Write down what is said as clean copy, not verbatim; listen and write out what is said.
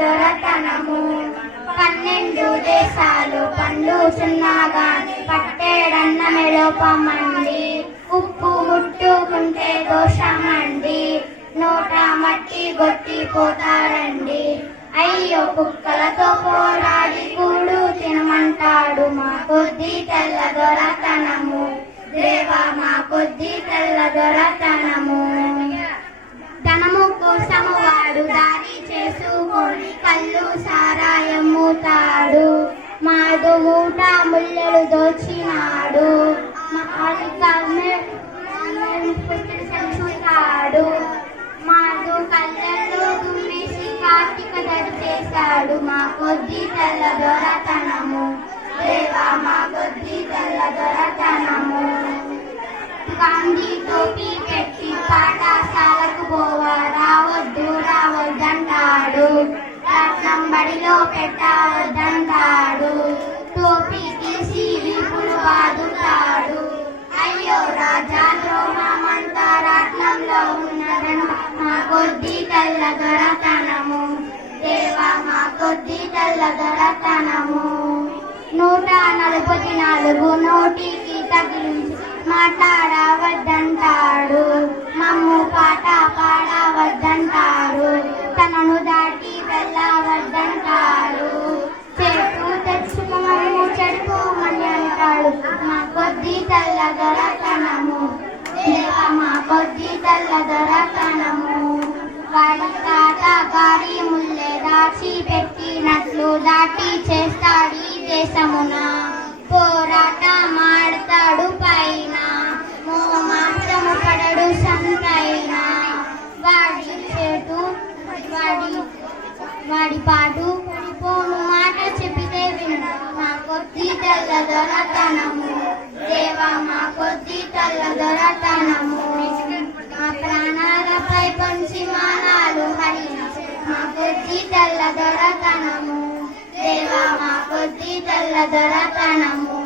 దొరతనము 12 దేశాలు పండుచున్నా గాని పట్టేడన్నమే లోపమండి ఉప్పు ముట్టుకుంటే దోషమండి నోట మట్టి గొట్టిపోతారండి అయ్యో కుక్కలతో పోరాడి కూడు తినమంటాడు మా కొద్ది తెల్ల దొరతనము దేవా మా కొద్ది తెల్ల దొరతనము ధనము కోసము వాడు దారి చేసుకొని కళ్ళు సారాయమ్ముతాడు మాడు మూట ముల్లెలు దోచినాడు సంచుతాడు మాడు కళ్ళల్లో దుమ్మేసి కార్తీక దరి చేశాడు మా కొద్ది తెల్ల దొరతనము దేవా మా కొద్ది తెల్ల దొరతనము గాంధీ టోపీ పెట్టి పాఠశాలకు పోవా రావద్దంటాడు రత్నం బడిలో పెట్టవద్దంటాడు టోపీ తీసి వీపులు బాదుతాడు అయ్యో రాజా ద్రోహమంతా రత్నంలో ఉన్నదంట మా కొద్ది తెల్ల దొరతనము దేవా మా కొద్ది తెల్ల దొరతనము 144 నోటికి తగిలించి మాట్లాడవద్దంటాడు మమ్ము పాట పాడవద్దంటాడు తనను దాటి వెళ్ళవద్దంటాడు చెట్టు తెచ్చుకోమని చెడుకోమని అంటాడు మా కొద్ది తెల్ల దొరతనము దేవా మా కొద్ది తెల్ల దొరతనము వాడి తాత గారి ముల్లె దాచి పెట్టినట్లు దాటి చేస్తాడు ఈ దేశమున పోరాట మాడతాడు పైన మాత్రము పడడు సంతైన వాడి చేటు వాడి పాటు పడిపోను మాట చెప్పితే విను మా కొద్ది తెల్ల దొరతనము దేవా మా కొద్ది తెల్ల దొరతనము మా ప్రాణాలపై పంచి మానాలు హరించి మా కొద్ది తెల్ల దొరతనము దేవా మా కొద్ది తెల్ల దొరతనము